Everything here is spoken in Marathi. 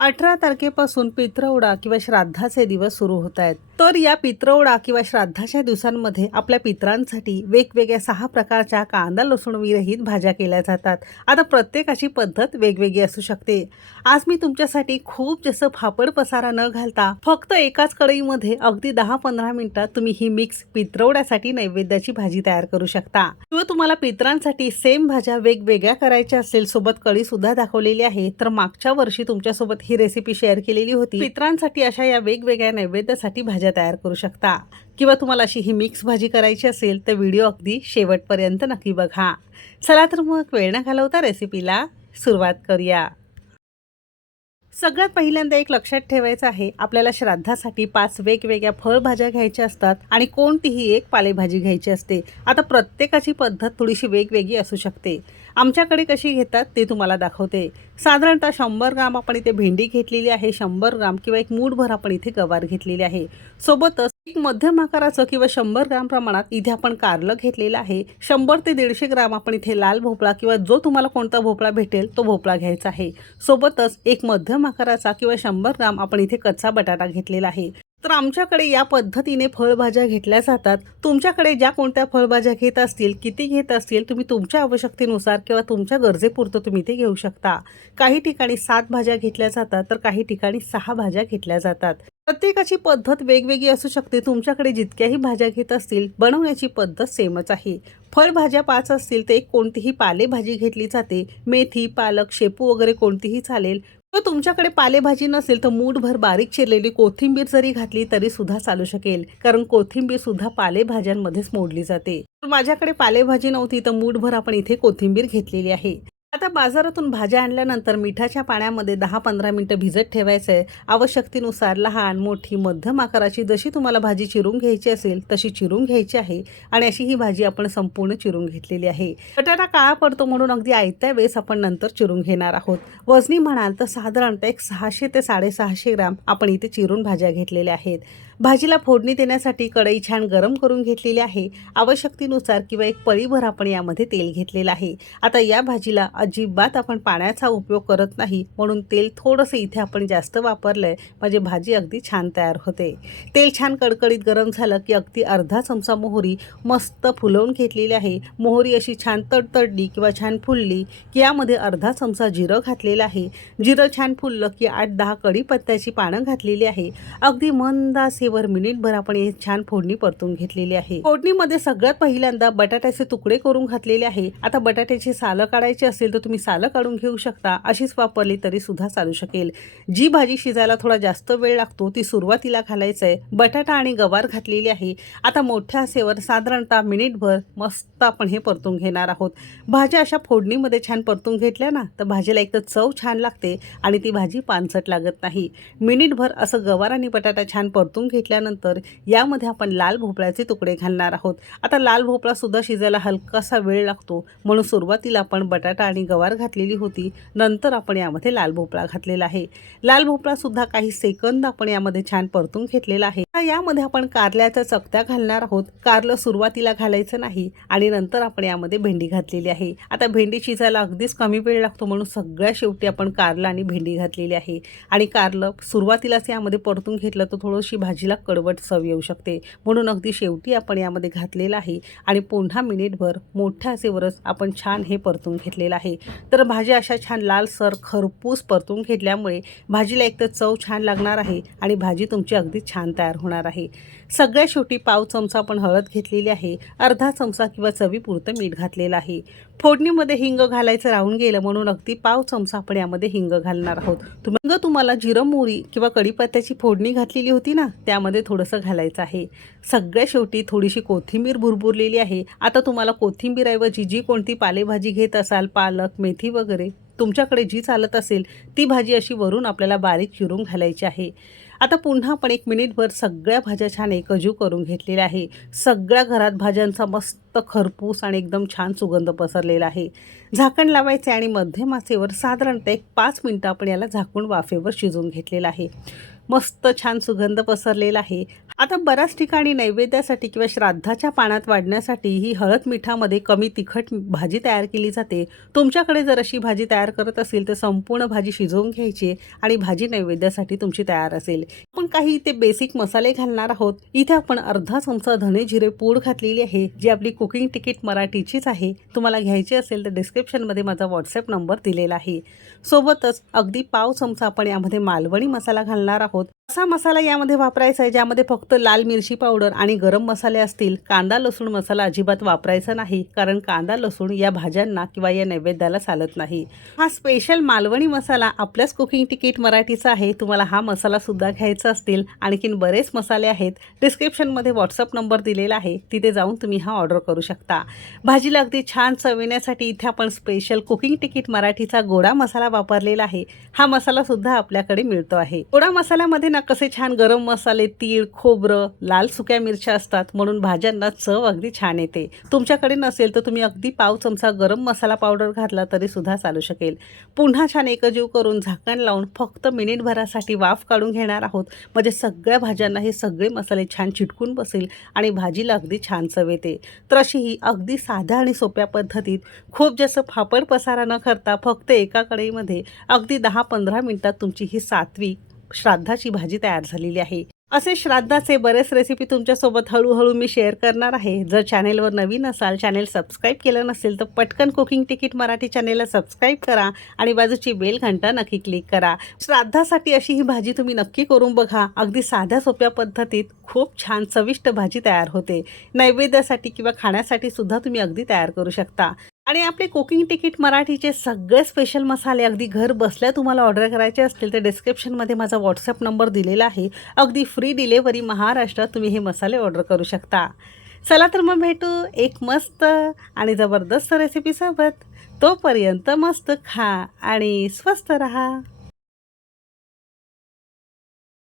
अठरा तारखेपासून पित्रवडा किंवा श्राद्धाचे दिवस सुरू होत आहेत. तर या पित्रवडा किंवा श्राद्धाच्या दिवसांमध्ये आपल्या पित्रांसाठी वेगवेगळ्या सहा प्रकारच्या कांदा लसूण विरहित भाज्या केल्या जातात. आता प्रत्येकाची पद्धत वेगवेगळी असू शकते. आज मी तुमच्यासाठी खूप जास्त फापड पसारा न घालता फक्त एकाच कढईमध्ये अगदी दहा पंधरा मिनिटात तुम्ही ही मिक्स पित्रवड्यासाठी नैवेद्याची भाजी तयार करू शकता. किंवा तुम्हाला पित्रांसाठी सेम भाज्या वेगवेगळ्या करायच्या असेल सोबत कळी सुद्धा दाखवलेली आहे तर मागच्या वर्षी तुमच्यासोबत ही रेसिपी शेअर केलेली होती. पित्रांसाठी अशा या वेगवेगळ्या नैवेद्यासाठी भाज्या तयार करू शकता. किंवा तुम्हाला अशी ही मिक्स भाजी करायची असेल तर व्हिडिओ अगदी शेवटपर्यंत नक्की बघा. चला तर मग वेळ न घालवता रेसिपीला सुरुवात करूया. सगळ्यात पहिल्यांदा एक लक्षात ठेवायचं आहे आपल्याला श्राद्धासाठी पाच वेगवेगळ्या फळभाज्या घ्यायच्या असतात आणि कोणतीही एक पालेभाजी घ्यायची असते. आता प्रत्येकाची पद्धत थोडीशी वेगवेगळी असू शकते. आमच्याकडे कशी घेतात ते तुम्हाला दाखवते. साधारणतः शंभर ग्राम आपण इथे भेंडी घेतलेली आहे. शंभर ग्राम किंवा एक मूठभर आपण इथे गवार घेतलेली आहे. सोबतच एक मध्यम आकाराचं किंवा शंभर ग्राम प्रमाणात इथे आपण कारलं घेतलेलं आहे. शंभर ते दीडशे ग्राम आपण इथे लाल भोपळा किंवा जो तुम्हाला कोणता भोपळा भेटेल तो भोपळा घ्यायचा आहे. सोबतच एक मध्यम आकाराचा किंवा शंभर ग्राम आपण इथे कच्चा बटाटा घेतलेला आहे. तर आमच्याकडे या पद्धतीने फळभाज्या घेतल्या जातात. तुमच्याकडे ज्या कोणत्या फळभाज्या घेत असतील किती घेत असतील तुम्ही तुमच्या आवश्यकतेनुसार किंवा तुमच्या गरजेपुरतं तुम्ही ते घेऊ शकता. काही ठिकाणी सात भाज्या घेतल्या जातात तर काही ठिकाणी सहा भाज्या घेतल्या जातात. प्रत्येकाची पद्धत वेगवेगळी असू शकते. तुमच्याकडे जितक्याही भाज्या घेत असतील बनवण्याची पद्धत सेमच आहे. फळभाज्या पाच असतील तर एक कोणतीही पालेभाजी घेतली जाते. मेथी पालक शेपू वगैरे कोणतीही चालेल. तर तुमच्याकडे पालेभाजी नसेल तर मूठभर बारीक चिरलेली कोथिंबीर जरी घातली तरी सुद्धा चालू शकेल कारण कोथिंबीर सुद्धा पालेभाज्यांमध्येच मोडली जाते. तर माझ्याकडे पालेभाजी नव्हती तर मूठभर आपण इथे कोथिंबीर घेतलेली आहे. आता बाजारातून भाज्या आणल्यानंतर मिठाच्या पाण्यामध्ये दहा पंधरा मिनटं भिजत ठेवायचं. आहे आवश्यकतेनुसार लहान मोठी मध्यम आकाराची जशी तुम्हाला भाजी चिरून घ्यायची असेल तशी चिरून घ्यायची आहे आणि अशी ही भाजी आपण संपूर्ण चिरून घेतलेली आहे. बटाटा काळा पडतो म्हणून अगदी आयत्या वेळेस आपण नंतर चिरून घेणार आहोत. वजनी म्हणाल तर साधारणतः एक सहाशे ते साडेसहाशे ग्राम आपण इथे चिरून भाज्या घेतलेल्या आहेत. भाजीला फोडणी देण्यासाठी कढई छान गरम करून घेतलेली आहे. आवश्यकतेनुसार किंवा एक पळीभर आपण यामध्ये तेल घेतलेलं आहे. आता या भाजीला अजिबात आपण पाण्याचा उपयोग करत नाही म्हणून तेल थोडंसं इथे आपण जास्त वापरलं आहे म्हणजे भाजी अगदी छान तयार होते. तेल छान कडकडीत गरम झालं की अगदी अर्धा चमचा मोहरी मस्त फुलवून घेतलेली आहे. मोहरी अशी छान तडतडली किंवा छान फुलली की यामध्ये अर्धा चमचा जिरं घातलेलं आहे. जिरं छान फुललं की आठ दहा कढीपत्त्याची पानं घातलेली आहे. अगदी मंद आचेवर मिनिटभर आपण हे छान फोडणी परतून घेतलेली आहे. फोडणीमध्ये सगळ्यात पहिल्यांदा बटाट्याचे तुकडे करून घातलेले आहे. आता बटाट्याची सालं काढायची असेल तर तुम्ही सालं काढून घेऊ शकता. अशीच वापरली तरी सुद्धा चालू शकेल. जी भाजी शिजायला थोडा जास्त वेळ लागतो ती सुरुवातीला घालायचं आहे बटाटा आणि गवार घातलेली आहे. आता मोठ्या आसेवर साधारणतः मिनिटभर मस्त आपण हे परतून घेणार आहोत. भाज्या अशा फोडणीमध्ये छान परतून घेतल्या ना तर भाजीला एक तर चव छान लागते आणि ती भाजी पानसट लागत नाही. मिनिटभर असं गवार आणि बटाटा छान परतून घेतल्यानंतर यामध्ये आपण लाल भोपळ्याचे तुकडे घालणार आहोत. आता लाल भोपळा सुद्धा शिजायला हलकासा वेळ लागतो. म्हणून सुरुवातीला आपण बटाटा आणि गवार घातलेली होती. नंतर आपण यामध्ये लाल भोपळा घातलेला आहे. लाल भोपळा सुद्धा काही सेकंद आपण यामध्ये छान परतून घेतलेला आहे. यामध्ये आपण कारल्याच्या चकत्या घालणार आहोत. कारलं सुरुवातीला घालायचं नाही आणि नंतर आपण यामध्ये भेंडी घातलेली आहे. आता भेंडी शिजायला अगदीच कमी वेळ लागतो म्हणून सगळ्या शेवटी आपण कारलं आणि भेंडी घातलेली आहे. आणि कारलं सुरुवातीलाच यामध्ये परतून घेतलं तर थोडीशी भाजीला कडवट चव येऊ शकते. म्हणून अगदी शेवटी आपण यामध्ये घातलेलं आहे आणि पुन्हा मिनिटभर मोठ्या असेवरच आपण छान हे परतून घेतलेलं आहे. तर भाज्या अशा छान लालसर खरपूस परतून घेतल्यामुळे भाजीला एक तर चव छान लागणार आहे आणि भाजी तुमची अगदी छान तयार होणार आहे. सगळ्या शेवटी पाव चमचा आपण हळद घेतलेली आहे. अर्धा चमचा किंवा चवीपुरतं मीठ घातलेलं आहे. फोडणीमध्ये हिंग घालायचं राहून गेलं म्हणून अगदी पाव चमचा आपण यामध्ये हिंग घालणार आहोत. तुम्ही तुम्हाला जिरं मोरी किंवा कढीपत्त्याची फोडणी घातलेली होती ना त्यामध्ये थोडंसं घालायचं आहे. सगळ्या शेवटी थोडीशी कोथिंबीर भुरभुरलेली आहे. आता तुम्हाला कोथिंबीरऐवजी जी कोणती पालेभाजी घेत असाल पालक मेथी वगैरे तुमच्याकडे जी चालत असेल ती भाजी अशी वरून आपल्याला बारीक चिरून घालायची आहे. आता पुन्हा आपण एक मिनिटभर सगळ्या भाज्या छान एकजू करून घेतलेल्या आहे. सगळ्या घरात भाज्यांचा मस्त खरपूस आणि एकदम छान सुगंध पसरलेला आहे. झाकण लावायचे आणि मध्यम आचेवर साधारणतः एक पाच मिनटं आपण याला झाकून वाफेवर शिजवून घेतलेलं आहे. मस्त छान सुगंध पसरलेला आहे. आता बऱ्याच ठिकाणी नैवेद्यासाठी किंवा श्राद्धाच्या पाण्यात वाढण्यासाठी ही हळद मिठामध्ये कमी तिखट भाजी तयार केली जाते. तुमच्याकडे जर अशी भाजी तयार करत असेल तर संपूर्ण भाजी शिजवून घ्यायची आणि भाजी नैवेद्यासाठी तुमची तयार असेल. आपण काही इथे बेसिक मसाले घालणार आहोत. इथे आपण अर्धा चमचा धने जिरे पूड घातलेली आहे जी आपली कुकिंग तिकीट मराठीचीच आहे. तुम्हाला घ्यायची असेल तर डिस्क्रिप्शनमध्ये माझा व्हॉट्सअप नंबर दिलेला आहे. सोबतच अगदी पाव चमचा आपण यामध्ये मालवणी मसाला घालणार आहोत. подход असा मसाला यामध्ये वापरायचा आहे? ज्यामध्ये फक्त लाल मिरची पावडर आणि गरम मसाले असतील कांदा लसूण मसाला अजिबात वापरायचा नाही कारण कांदा लसूण या भाज्यांना किंवा या नैवेद्याला चालत नाही. हा स्पेशल मालवणी मसाला आपल्याच कुकिंग तिकीट मराठीचा आहे. तुम्हाला हा मसाला सुद्धा घ्यायचा असतील. आणखीन बरेच मसाले आहेत. डिस्क्रिप्शनमध्ये व्हॉट्सअप नंबर दिलेला आहे. तिथे जाऊन तुम्ही हा ऑर्डर करू शकता. भाजीला अगदी छान चविण्यासाठी इथे आपण स्पेशल कुकिंग तिकीट मराठीचा गोडा मसाला वापरलेला आहे. हा मसालासुद्धा आपल्याकडे मिळतो आहे. गोडा मसाल्यामध्ये ना कसे छान गरम मसाले तीळ खोबरं लाल सुक्या मिरच्या असतात म्हणून भाज्यांना चव अगदी छान येते. तुमच्याकडे नसेल तर तुम्ही अगदी पाव चमचा गरम मसाला पावडर घातला तरी सुद्धा चालू शकेल. पुन्हा छान एकजीव करून झाकण लावून फक्त मिनिटभरासाठी वाफ काढून घेणार आहोत. म्हणजे सगळ्या भाज्यांना हे सगळे मसाले छान चिटकून बसेल आणि भाजीला अगदी छान चव येते. तर अशी ही अगदी साध्या आणि सोप्या पद्धतीत खूप जास्त फापड पसारा न करता फक्त एका कढईमध्ये अगदी दहा पंधरा मिनिटात तुमची ही सात्विक श्राद्धाची भाजी तयार झालेली आहे. असे श्राद्धाचे बरेच रेसिपी तुमच्यासोबत हळूहळू मी शेअर करणार आहे. जर चॅनेलवर नवीन असाल चॅनेल सबस्क्राईब केलं नसेल तर पटकन कुकिंग तिकीट मराठी चॅनेलला सबस्क्राईब करा आणि बाजूची बेल घंटा नक्की क्लिक करा. श्राद्धासाठी अशी ही भाजी तुम्ही नक्की करून बघा. अगदी साध्या सोप्या पद्धतीत खूप छान चविष्ट भाजी तयार होते. नैवेद्यासाठी किंवा खाण्यासाठी सुद्धा तुम्ही अगदी तयार करू शकता. आणि आपले कुकिंग तिकीट मराठीचे सगळे स्पेशल मसाले अगदी घर बसल्या तुम्हाला ऑर्डर करायचे असतील तर डिस्क्रिप्शनमध्ये माझा व्हॉट्सअप नंबर दिलेला आहे. अगदी फ्री डिलेवरी महाराष्ट्रात तुम्ही हे मसाले ऑर्डर करू शकता. चला तर मग भेटू एक मस्त आणि जबरदस्त रेसिपीसोबत तोपर्यंत मस्त खा आणि स्वस्त रहा.